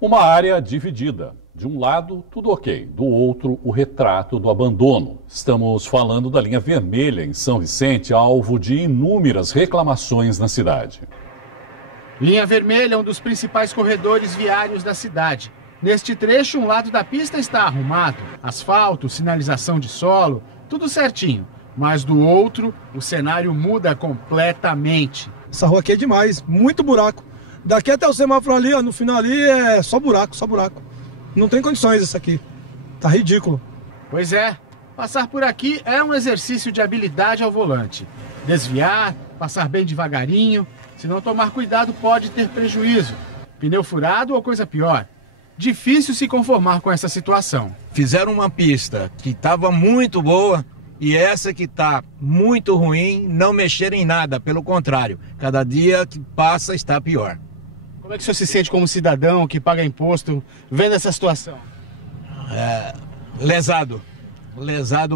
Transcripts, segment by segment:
Uma área dividida. De um lado, tudo ok. Do outro, o retrato do abandono. Estamos falando da linha vermelha em São Vicente, alvo de inúmeras reclamações na cidade. Linha vermelha é um dos principais corredores viários da cidade. Neste trecho, um lado da pista está arrumado. Asfalto, sinalização de solo, tudo certinho. Mas do outro, o cenário muda completamente. Essa rua aqui é demais, muito buraco. Daqui até o semáforo ali, ó, no final ali é só buraco, só buraco. Não tem condições isso aqui. Tá ridículo. Pois é, passar por aqui é um exercício de habilidade ao volante. Desviar, passar bem devagarinho. Se não tomar cuidado, pode ter prejuízo. Pneu furado ou coisa pior. Difícil se conformar com essa situação. Fizeram uma pista que estava muito boa e essa que está muito ruim, não mexeram em nada. Pelo contrário, cada dia que passa está pior. Como é que o senhor se sente como cidadão que paga imposto vendo essa situação? Lesado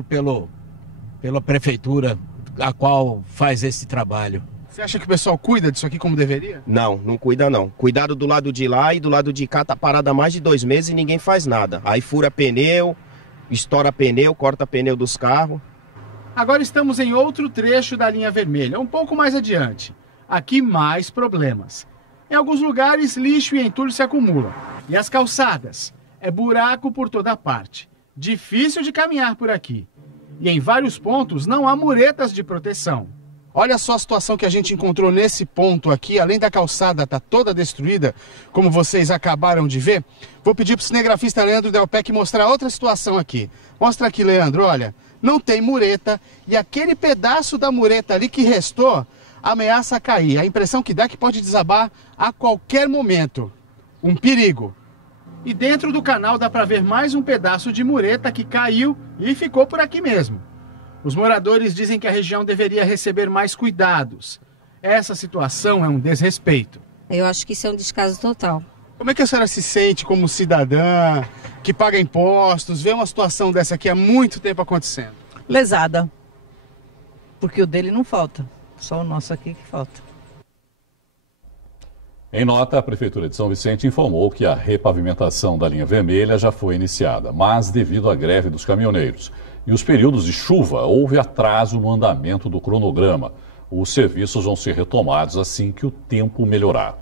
pela prefeitura, a qual faz esse trabalho. Você acha que o pessoal cuida disso aqui como deveria? Não cuida não. Cuidado do lado de lá e do lado de cá tá parado há mais de 2 meses e ninguém faz nada. Aí fura pneu, estoura pneu, corta pneu dos carros. Agora estamos em outro trecho da linha vermelha, um pouco mais adiante. Aqui mais problemas. Em alguns lugares, lixo e entulho se acumulam. E as calçadas? É buraco por toda parte. Difícil de caminhar por aqui. E em vários pontos não há muretas de proteção. Olha só a situação que a gente encontrou nesse ponto aqui. Além da calçada estar toda destruída, como vocês acabaram de ver, vou pedir para o cinegrafista Leandro Delpec mostrar outra situação aqui. Mostra aqui, Leandro, olha. Não tem mureta e aquele pedaço da mureta ali que restou ameaça cair. A impressão que dá é que pode desabar a qualquer momento. Um perigo. E dentro do canal dá para ver mais um pedaço de mureta que caiu e ficou por aqui mesmo. Os moradores dizem que a região deveria receber mais cuidados. Essa situação é um desrespeito. Eu acho que isso é um descaso total. Como é que a senhora se sente como cidadã, que paga impostos, vê uma situação dessa aqui há muito tempo acontecendo? Lesada. Porque o dele não falta. Só o nosso aqui que falta. Em nota, a Prefeitura de São Vicente informou que a repavimentação da linha vermelha já foi iniciada, mas devido à greve dos caminhoneiros e os períodos de chuva, houve atraso no andamento do cronograma. Os serviços vão ser retomados assim que o tempo melhorar.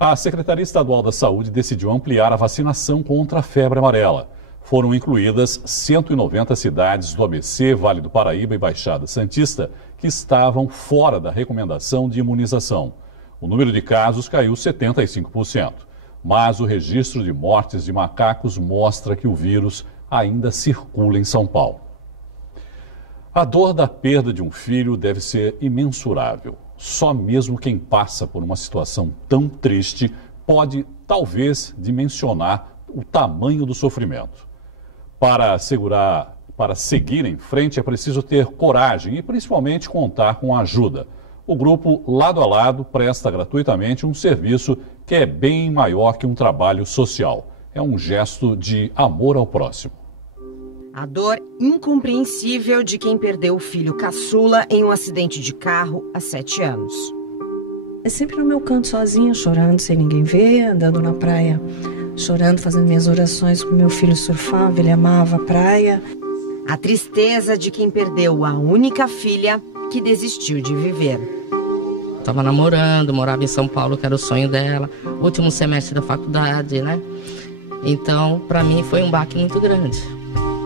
A Secretaria Estadual da Saúde decidiu ampliar a vacinação contra a febre amarela. Foram incluídas 190 cidades do ABC, Vale do Paraíba e Baixada Santista que estavam fora da recomendação de imunização. O número de casos caiu 75%, mas o registro de mortes de macacos mostra que o vírus ainda circula em São Paulo. A dor da perda de um filho deve ser imensurável. Só mesmo quem passa por uma situação tão triste pode, talvez, dimensionar o tamanho do sofrimento. Para seguir em frente é preciso ter coragem e principalmente contar com a ajuda. O grupo Lado a Lado presta gratuitamente um serviço que é bem maior que um trabalho social. É um gesto de amor ao próximo. A dor incompreensível de quem perdeu o filho caçula em um acidente de carro há 7 anos. É sempre no meu canto sozinha, chorando sem ninguém ver, andando na praia, chorando, fazendo minhas orações com meu filho surfava, ele amava a praia. A tristeza de quem perdeu a única filha que desistiu de viver. Tava namorando, morava em São Paulo, que era o sonho dela, último semestre da faculdade, né? Então, para mim, foi um baque muito grande.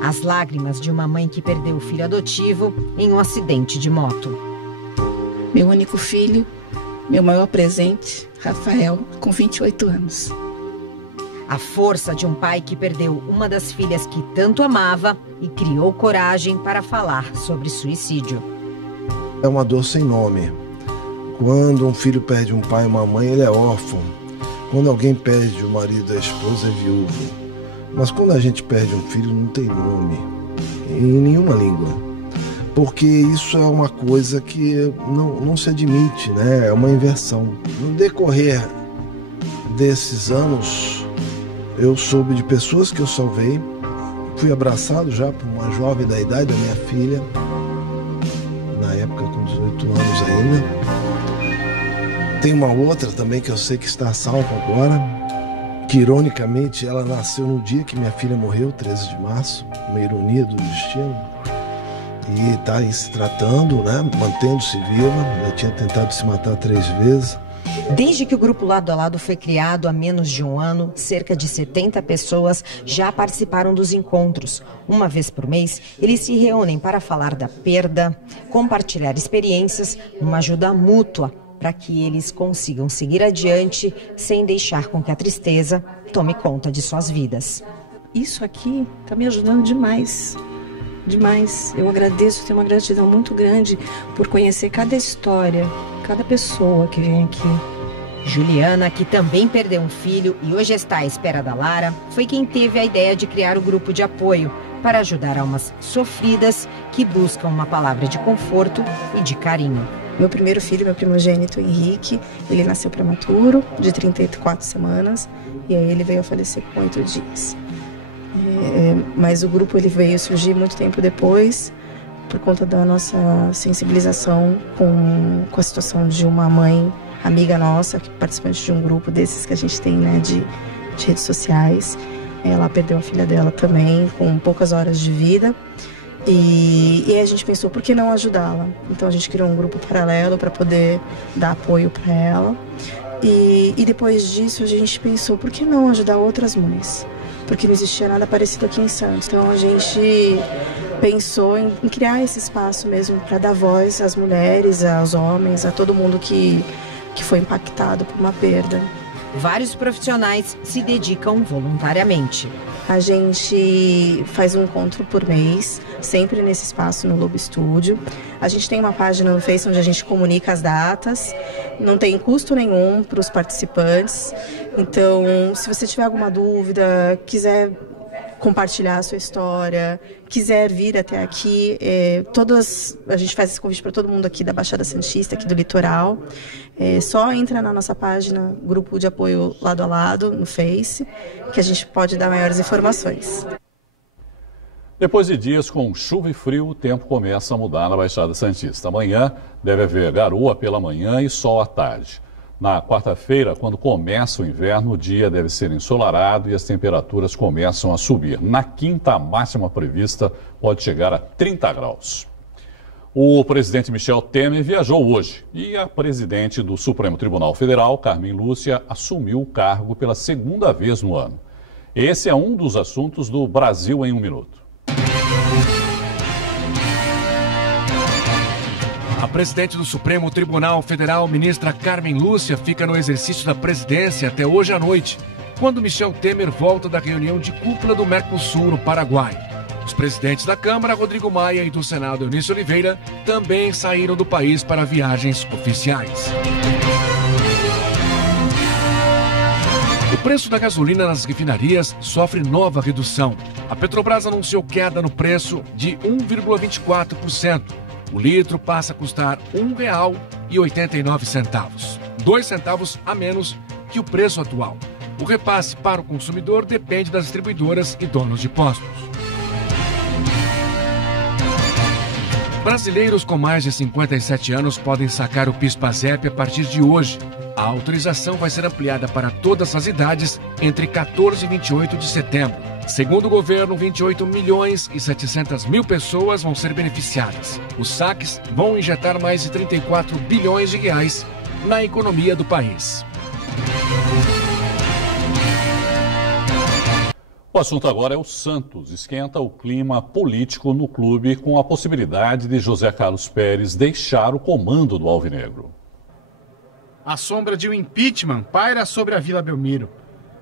As lágrimas de uma mãe que perdeu o filho adotivo em um acidente de moto. Meu único filho, meu maior presente, Rafael, com 28 anos. A força de um pai que perdeu uma das filhas que tanto amava e criou coragem para falar sobre suicídio. É uma dor sem nome. Quando um filho perde um pai e uma mãe, ele é órfão. Quando alguém perde o marido, a esposa é viúvo. Mas quando a gente perde um filho, não tem nome, em nenhuma língua. Porque isso é uma coisa que não se admite, né? É uma inversão. No decorrer desses anos, eu soube de pessoas que eu salvei. Fui abraçado já por uma jovem da idade da minha filha, na época com 18 anos ainda. Tem uma outra também que eu sei que está salva agora. que ironicamente ela nasceu no dia que minha filha morreu, 13 de março, uma ironia do destino. E está aí se tratando, né? Mantendo-se viva, já tinha tentado se matar 3 vezes. Desde que o grupo Lado a Lado foi criado há menos de um ano, cerca de 70 pessoas já participaram dos encontros. Uma vez por mês, eles se reúnem para falar da perda, compartilhar experiências, numa ajuda mútua, para que eles consigam seguir adiante sem deixar com que a tristeza tome conta de suas vidas. Isso aqui está me ajudando demais. Demais. Eu agradeço, tenho uma gratidão muito grande por conhecer cada história, cada pessoa que vem aqui. Juliana, que também perdeu um filho e hoje está à espera da Lara, foi quem teve a ideia de criar o grupo de apoio para ajudar almas sofridas que buscam uma palavra de conforto e de carinho. Meu primeiro filho, meu primogênito, Henrique, ele nasceu prematuro, de 34 semanas, e aí ele veio a falecer com 8 dias. Mas o grupo ele veio surgir muito tempo depois, por conta da nossa sensibilização com a situação de uma mãe amiga nossa, participante de um grupo desses que a gente tem, né, de redes sociais. Ela perdeu a filha dela também, com poucas horas de vida. E aí a gente pensou, por que não ajudá-la? Então a gente criou um grupo paralelo para poder dar apoio para ela. E depois disso a gente pensou, por que não ajudar outras mães? Porque não existia nada parecido aqui em Santos. Então a gente pensou em criar esse espaço mesmo para dar voz às mulheres, aos homens, a todo mundo que foi impactado por uma perda. Vários profissionais se dedicam voluntariamente. A gente faz um encontro por mês, sempre nesse espaço no Lobo Estúdio. A gente tem uma página no Face onde a gente comunica as datas. Não tem custo nenhum para os participantes. Então, se você tiver alguma dúvida, quiser compartilhar a sua história, quiser vir até aqui, a gente faz esse convite para todo mundo aqui da Baixada Santista, aqui do litoral. Só entra na nossa página, Grupo de Apoio Lado a Lado, no Face, que a gente pode dar maiores informações. Depois de dias com chuva e frio, o tempo começa a mudar na Baixada Santista. Amanhã deve haver garoa pela manhã e sol à tarde. Na quarta-feira, quando começa o inverno, o dia deve ser ensolarado e as temperaturas começam a subir. Na quinta, a máxima prevista pode chegar a 30 graus. O presidente Michel Temer viajou hoje e a presidente do Supremo Tribunal Federal, Carmen Lúcia, assumiu o cargo pela segunda vez no ano. Esse é um dos assuntos do Brasil em um Minuto. A presidente do Supremo Tribunal Federal, ministra Carmen Lúcia, fica no exercício da presidência até hoje à noite, quando Michel Temer volta da reunião de cúpula do Mercosul, no Paraguai. Os presidentes da Câmara, Rodrigo Maia, e do Senado, Eunice Oliveira, também saíram do país para viagens oficiais. O preço da gasolina nas refinarias sofre nova redução. A Petrobras anunciou queda no preço de 1,24%. O litro passa a custar R$ 1,89, 2 centavos a menos que o preço atual. O repasse para o consumidor depende das distribuidoras e donos de postos. Brasileiros com mais de 57 anos podem sacar o PIS/PASEP a partir de hoje. A autorização vai ser ampliada para todas as idades entre 14 e 28 de setembro. Segundo o governo, 28.700.000 pessoas vão ser beneficiadas. Os saques vão injetar mais de 34 bilhões de reais na economia do país. O assunto agora é o Santos. Esquenta o clima político no clube com a possibilidade de José Carlos Pérez deixar o comando do Alvinegro. A sombra de um impeachment paira sobre a Vila Belmiro.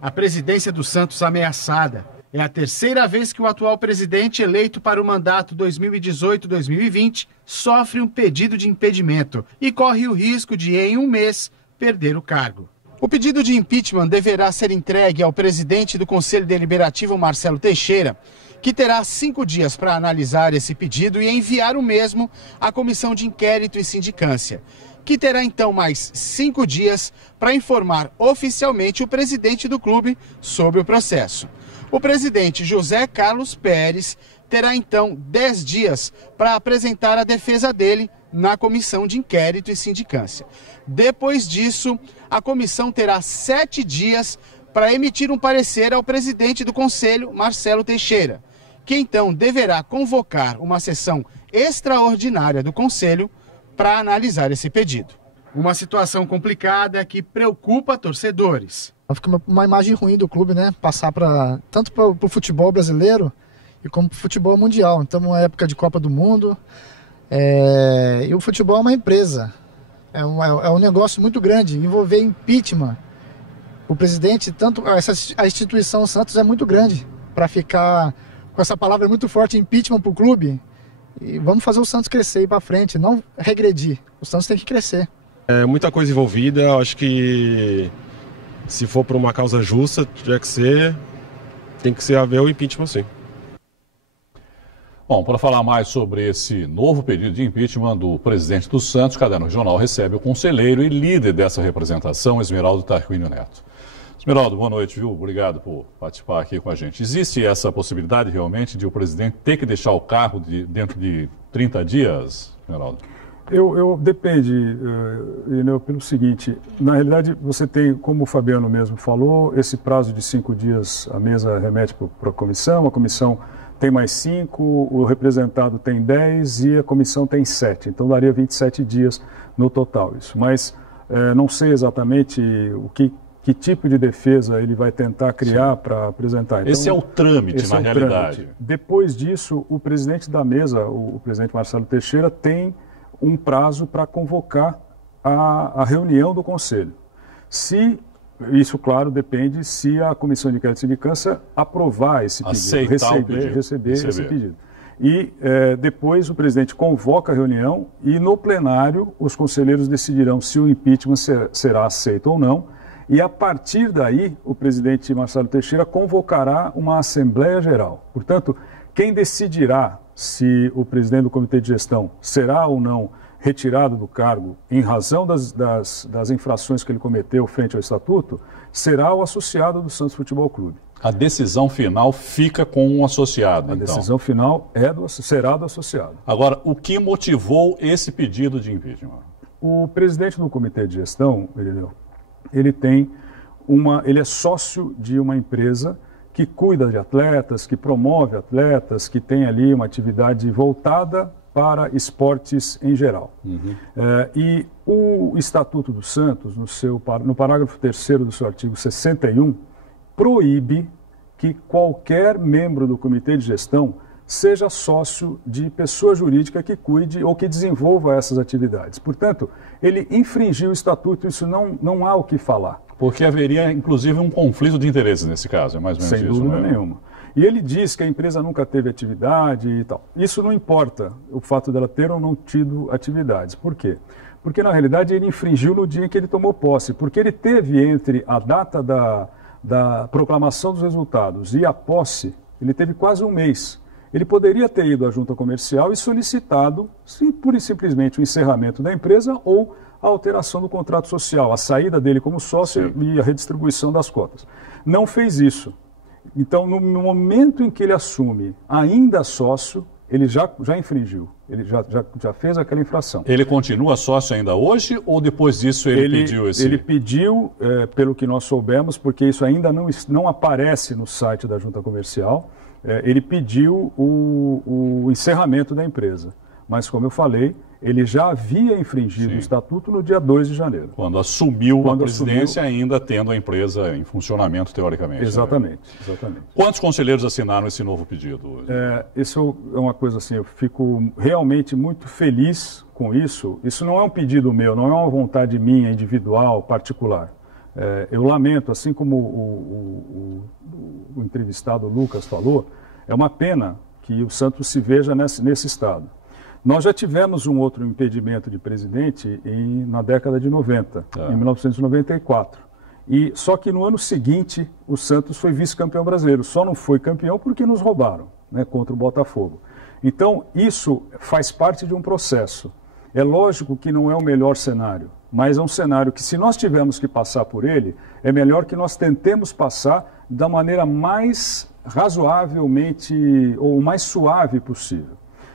A presidência do Santos ameaçada. É a terceira vez que o atual presidente, eleito para o mandato 2018-2020, sofre um pedido de impedimento e corre o risco de, em um mês, perder o cargo. O pedido de impeachment deverá ser entregue ao presidente do Conselho Deliberativo, Marcelo Teixeira, que terá 5 dias para analisar esse pedido e enviar o mesmo à Comissão de Inquérito e Sindicância, que terá então mais 5 dias para informar oficialmente o presidente do clube sobre o processo. O presidente José Carlos Pérez terá então 10 dias para apresentar a defesa dele na Comissão de Inquérito e Sindicância. Depois disso, a comissão terá 7 dias para emitir um parecer ao presidente do Conselho, Marcelo Teixeira, que então deverá convocar uma sessão extraordinária do Conselho para analisar esse pedido. Uma situação complicada que preocupa torcedores. Fica uma imagem ruim do clube, né? Passar tanto para o futebol brasileiro e como para o futebol mundial. Então, uma época de Copa do Mundo. E o futebol é uma empresa. É um negócio muito grande. Envolver impeachment. O presidente, a instituição Santos é muito grande para ficar com essa palavra muito forte, impeachment para o clube. E vamos fazer o Santos crescer e ir para frente, não regredir. O Santos tem que crescer. É muita coisa envolvida, acho que se for por uma causa justa, tiver que ser, tem que ser haver o impeachment, sim. Bom, para falar mais sobre esse novo pedido de impeachment do presidente do Santos, o Caderno Regional recebe o conselheiro e líder dessa representação, Esmeraldo Tarquínio Neto. Esmeraldo, boa noite, viu? Obrigado por participar aqui com a gente. Existe essa possibilidade realmente de o presidente ter que deixar o cargo dentro de 30 dias, Esmeraldo? Depende, Ineu, pelo seguinte, na realidade você tem, como o Fabiano mesmo falou, esse prazo de 5 dias a mesa remete para a comissão tem mais 5, o representado tem 10 e a comissão tem 7, então daria 27 dias no total isso. Mas não sei exatamente que tipo de defesa ele vai tentar criar para apresentar. Então, esse é o trâmite, na realidade. Trâmite. Depois disso, o presidente da mesa, o presidente Marcelo Teixeira, tem um prazo para convocar a reunião do Conselho. Isso, claro, depende se a Comissão de Inquérito e Sindicância aprovar esse pedido, receber esse pedido. E depois o presidente convoca a reunião e no plenário os conselheiros decidirão se o impeachment será aceito ou não. E a partir daí o presidente Marcelo Teixeira convocará uma Assembleia Geral. Portanto, quem decidirá se o presidente do Comitê de Gestão será ou não retirado do cargo em razão das infrações que ele cometeu frente ao Estatuto, será o associado do Santos Futebol Clube. A decisão final fica com o associado, então? A decisão final será do associado. Agora, o que motivou esse pedido de impeachment? O presidente do Comitê de Gestão, ele é sócio de uma empresa que cuida de atletas, que promove atletas, que tem ali uma atividade voltada para esportes em geral. E o Estatuto do Santos, no parágrafo 3º do seu artigo 61, proíbe que qualquer membro do Comitê de Gestão seja sócio de pessoa jurídica que cuide ou que desenvolva essas atividades. Portanto, ele infringiu o Estatuto, isso não há o que falar. Porque haveria, inclusive, um conflito de interesses nesse caso, é mais ou menos isso. Sem dúvida nenhuma. E ele diz que a empresa nunca teve atividade e tal. Isso não importa, o fato dela ter ou não tido atividades. Por quê? Porque, na realidade, ele infringiu no dia em que ele tomou posse. Porque ele teve entre a data da proclamação dos resultados e a posse, ele teve quase um mês. Ele poderia ter ido à junta comercial e solicitado, pura e simplesmente, o encerramento da empresa ou a alteração do contrato social, a saída dele como sócio e a redistribuição das cotas. Não fez isso. Então, no momento em que ele assume ainda sócio, ele já infringiu, ele já fez aquela infração. Ele continua sócio ainda hoje ou depois disso ele pediu esse... Ele pediu, pelo que nós soubemos, porque isso ainda não aparece no site da junta comercial, ele pediu o encerramento da empresa. Mas, como eu falei, ele já havia infringido o Estatuto no dia 2 de janeiro. Quando assumiu a presidência, ainda tendo a empresa em funcionamento, teoricamente. Exatamente, exatamente. Quantos conselheiros assinaram esse novo pedido? Isso é uma coisa assim, eu fico realmente muito feliz com isso. Isso não é um pedido meu, não é uma vontade minha, individual, particular. Eu lamento, assim como o entrevistado Lucas falou, é uma pena que o Santos se veja nesse estado. Nós já tivemos um outro impedimento de presidente na década de 90, em 1994. Só que no ano seguinte, o Santos foi vice-campeão brasileiro. Só não foi campeão porque nos roubaram, contra o Botafogo. Então, isso faz parte de um processo. É lógico que não é o melhor cenário, mas é um cenário que, se nós tivermos que passar por ele, é melhor que nós tentemos passar da maneira mais razoavelmente ou mais suave possível.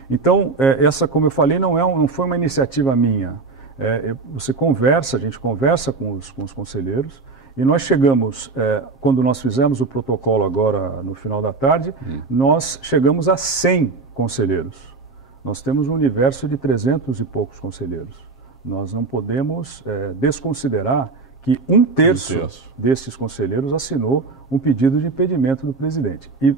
Então, essa, como eu falei, não foi uma iniciativa minha. A gente conversa com os conselheiros E nós chegamos, quando nós fizemos o protocolo agora no final da tarde, nós chegamos a 100 conselheiros. Nós temos um universo de 300 e poucos conselheiros. Nós não podemos desconsiderar que um terço destes conselheiros assinou um pedido de impedimento do presidente. E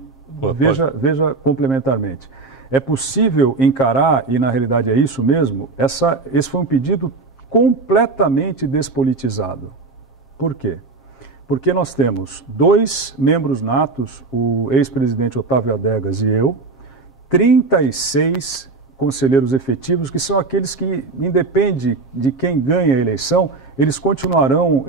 veja complementarmente, é possível encarar, e na realidade é isso mesmo, esse foi um pedido completamente despolitizado. Por quê? Porque nós temos 2 membros natos, o ex-presidente Otávio Adegas e eu, 36 conselheiros efetivos, que são aqueles que, independe de quem ganha a eleição, eles continuarão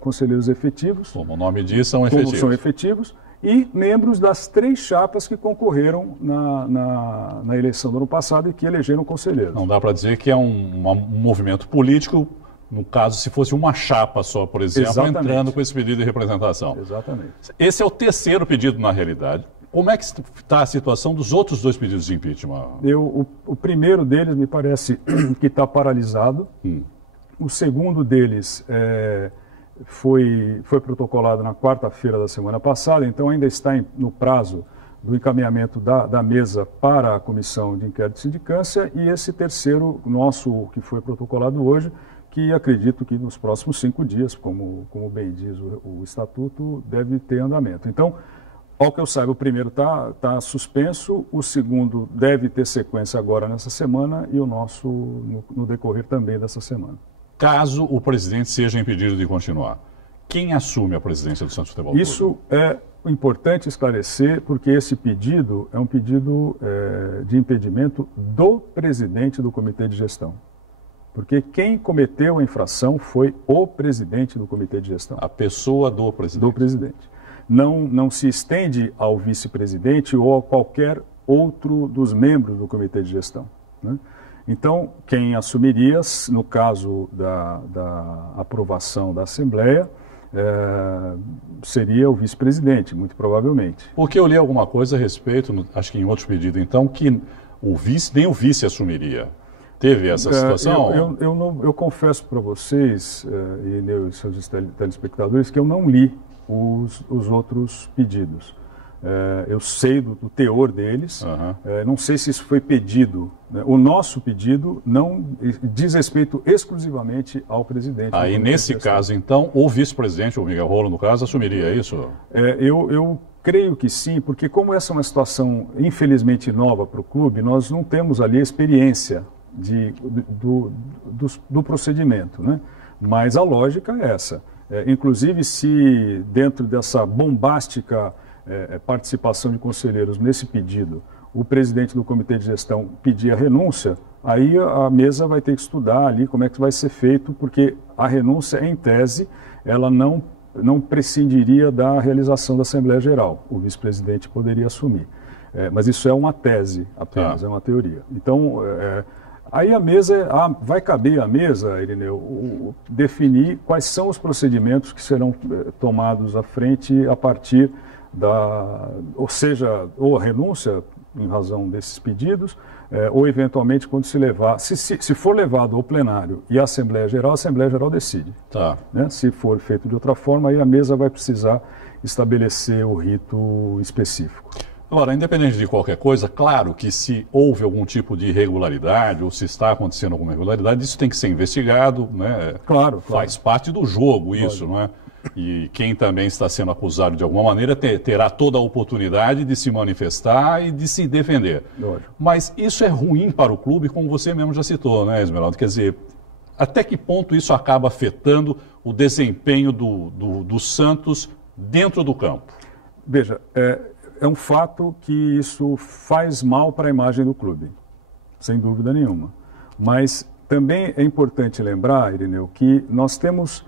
conselheiros efetivos. Como o nome diz, são efetivos. Como são efetivos. E membros das 3 chapas que concorreram na eleição do ano passado e que elegeram conselheiros. Não dá para dizer que é um movimento político, no caso, se fosse uma chapa só, por exemplo, entrando com esse pedido de representação. Exatamente. Esse é o terceiro pedido, na realidade. Como é que está a situação dos outros 2 pedidos de impeachment? O primeiro deles me parece que está paralisado. O segundo deles foi protocolado na quarta-feira da semana passada, então ainda está no prazo do encaminhamento da mesa para a comissão de inquérito de sindicância, e esse terceiro nosso, que foi protocolado hoje, que acredito que nos próximos 5 dias, como bem diz o estatuto, deve ter andamento. Então, ao que eu saiba, o primeiro está suspenso, o segundo deve ter sequência agora nessa semana e o nosso no decorrer também dessa semana. Caso o presidente seja impedido de continuar, quem assume a presidência do Santos Futebol Clube? Isso é importante esclarecer, porque esse pedido é um pedido de impedimento do presidente do Comitê de Gestão. Porque quem cometeu a infração foi o presidente do Comitê de Gestão. A pessoa do presidente. Do presidente. Não se estende ao vice-presidente ou a qualquer outro dos membros do Comitê de Gestão, né? Então, quem assumiria, no caso da aprovação da Assembleia, seria o vice-presidente, muito provavelmente. Porque eu li alguma coisa a respeito, acho que em outro pedido, então, que nem o vice assumiria. Teve essa situação? Eu confesso para vocês, e seus telespectadores, que eu não li os outros pedidos. Eu sei do teor deles, não sei se isso foi pedido, né? O nosso pedido não diz respeito exclusivamente ao presidente. Aí, nesse caso, então, o vice-presidente, o Miguel Rolo, no caso, assumiria isso? Eu creio que sim, porque como essa é uma situação, infelizmente, nova para o clube, nós não temos ali a experiência do procedimento, né? Mas a lógica é essa. Inclusive, se dentro dessa bombástica participação de conselheiros nesse pedido, o presidente do Comitê de Gestão pedir a renúncia, aí a mesa vai ter que estudar ali como é que vai ser feito, porque a renúncia, em tese, ela não prescindiria da realização da Assembleia Geral. O vice-presidente poderia assumir. Mas isso é uma tese apenas, é uma teoria. Então, aí a mesa, vai caber à mesa, Irineu, definir quais são os procedimentos que serão tomados à frente a partir ou a renúncia em razão desses pedidos, ou eventualmente quando se for levado ao plenário e à Assembleia Geral decide. Tá. Né? Se for feito de outra forma, aí a mesa vai precisar estabelecer o rito específico. Agora, independente de qualquer coisa, claro que se houve algum tipo de irregularidade ou se está acontecendo alguma irregularidade, isso tem que ser investigado, né? Claro. Faz parte do jogo isso, não é? E quem também está sendo acusado de alguma maneira terá toda a oportunidade de se manifestar e de se defender. Lógico. Mas isso é ruim para o clube, como você mesmo já citou, né, Esmeralda? Quer dizer, até que ponto isso acaba afetando o desempenho do Santos dentro do campo? Veja, é um fato que isso faz mal para a imagem do clube, sem dúvida nenhuma. Mas também é importante lembrar, Irineu, que nós temos,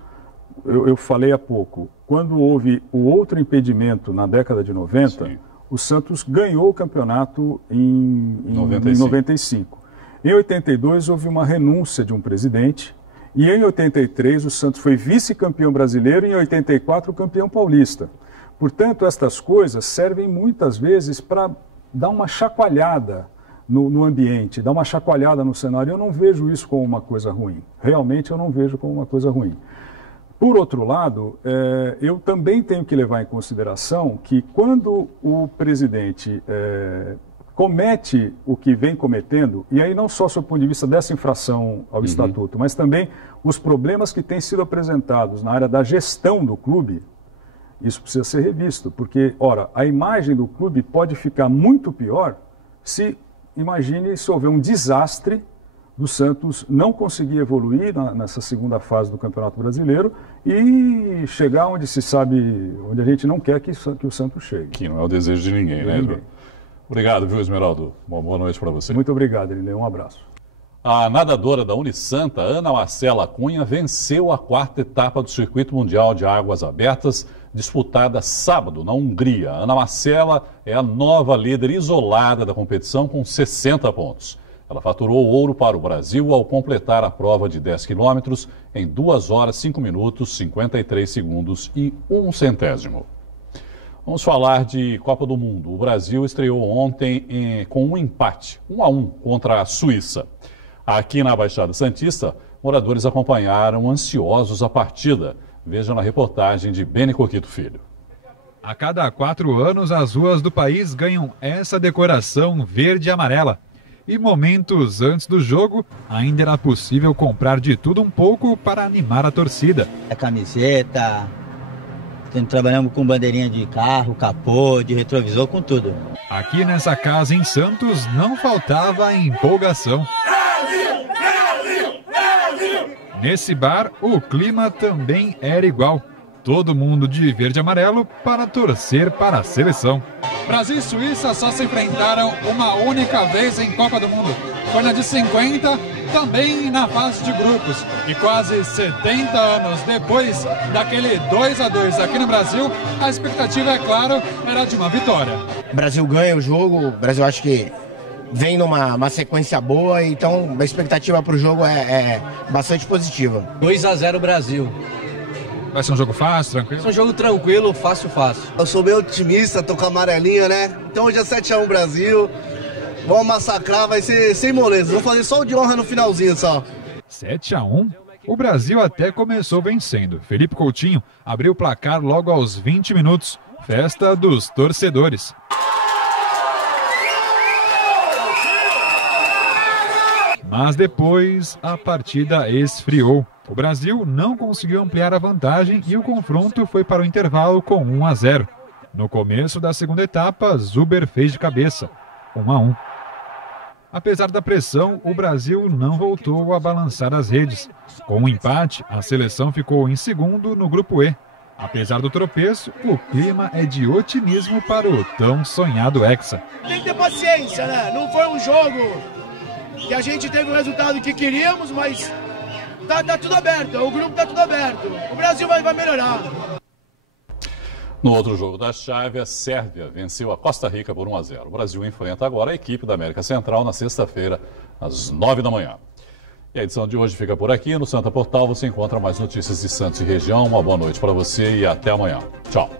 eu falei há pouco, quando houve o outro impedimento na década de 90, sim, o Santos ganhou o campeonato em 95. Em 82 houve uma renúncia de um presidente e em 83 o Santos foi vice-campeão brasileiro e em 84 campeão paulista. Portanto, estas coisas servem muitas vezes para dar uma chacoalhada no ambiente, dar uma chacoalhada no cenário. Eu não vejo isso como uma coisa ruim. Realmente eu não vejo como uma coisa ruim. Por outro lado, eu também tenho que levar em consideração que quando o presidente comete o que vem cometendo, e aí não só sob o ponto de vista dessa infração ao estatuto, mas também os problemas que têm sido apresentados na área da gestão do clube, isso precisa ser revisto, porque, ora, a imagem do clube pode ficar muito pior se, imagine, se houver um desastre do Santos não conseguir evoluir nessa segunda fase do Campeonato Brasileiro e chegar onde se sabe, onde a gente não quer que o Santos chegue. Que não é o desejo de ninguém, né? Ninguém. Obrigado, viu, Esmeraldo? Uma boa noite para você. Muito obrigado, Elinei. Um abraço. A nadadora da Unisanta, Ana Marcela Cunha, venceu a 4ª etapa do Circuito Mundial de Águas Abertas, disputada sábado na Hungria. Ana Marcela é a nova líder isolada da competição com 60 pontos. Ela faturou ouro para o Brasil ao completar a prova de 10 quilômetros em 2 horas, 5 minutos, 53 segundos e 1 centésimo. Vamos falar de Copa do Mundo. O Brasil estreou ontem com um empate, 1-1 contra a Suíça. Aqui na Baixada Santista, moradores acompanharam ansiosos a partida. Veja na reportagem de Beni Coquito Filho. A cada 4 anos, as ruas do país ganham essa decoração verde e amarela. E momentos antes do jogo, ainda era possível comprar de tudo um pouco para animar a torcida. A camiseta, trabalhamos com bandeirinha de carro, capô, de retrovisor, com tudo. Aqui nessa casa em Santos não faltava empolgação. Brasil, Brasil, Brasil! Nesse bar, o clima também era igual. Todo mundo de verde e amarelo para torcer para a seleção. Brasil e Suíça só se enfrentaram uma única vez em Copa do Mundo. Foi na de 50, também na fase de grupos. E quase 70 anos depois daquele 2-2 aqui no Brasil, a expectativa, é claro, era de uma vitória. O Brasil ganha o jogo, o Brasil acho que vem numa sequência boa, então a expectativa para o jogo é bastante positiva. 2-0 Brasil. Vai ser um jogo fácil, tranquilo? Vai ser um jogo tranquilo, fácil. Eu sou bem otimista, tô com a amarelinha, né? Então hoje é 7-1 Brasil. Vamos massacrar, vai ser sem moleza. Vamos fazer só o de honra no finalzinho só. 7-1? O Brasil até começou vencendo. Felipe Coutinho abriu o placar logo aos 20 minutos. Festa dos torcedores. Mas depois a partida esfriou. O Brasil não conseguiu ampliar a vantagem e o confronto foi para o intervalo com 1-0. No começo da segunda etapa, Zuber fez de cabeça, 1-1. Apesar da pressão, o Brasil não voltou a balançar as redes. Com um empate, a seleção ficou em segundo no grupo E. Apesar do tropeço, o clima é de otimismo para o tão sonhado Hexa. Tem que ter paciência, né? Não foi um jogo que a gente teve o resultado que queríamos, mas tá tudo aberto, o grupo tá tudo aberto. O Brasil vai melhorar. No outro jogo da chave, a Sérvia venceu a Costa Rica por 1-0. O Brasil enfrenta agora a equipe da América Central na sexta-feira, às 9 da manhã. E a edição de hoje fica por aqui. No Santa Portal você encontra mais notícias de Santos e região. Uma boa noite para você e até amanhã. Tchau.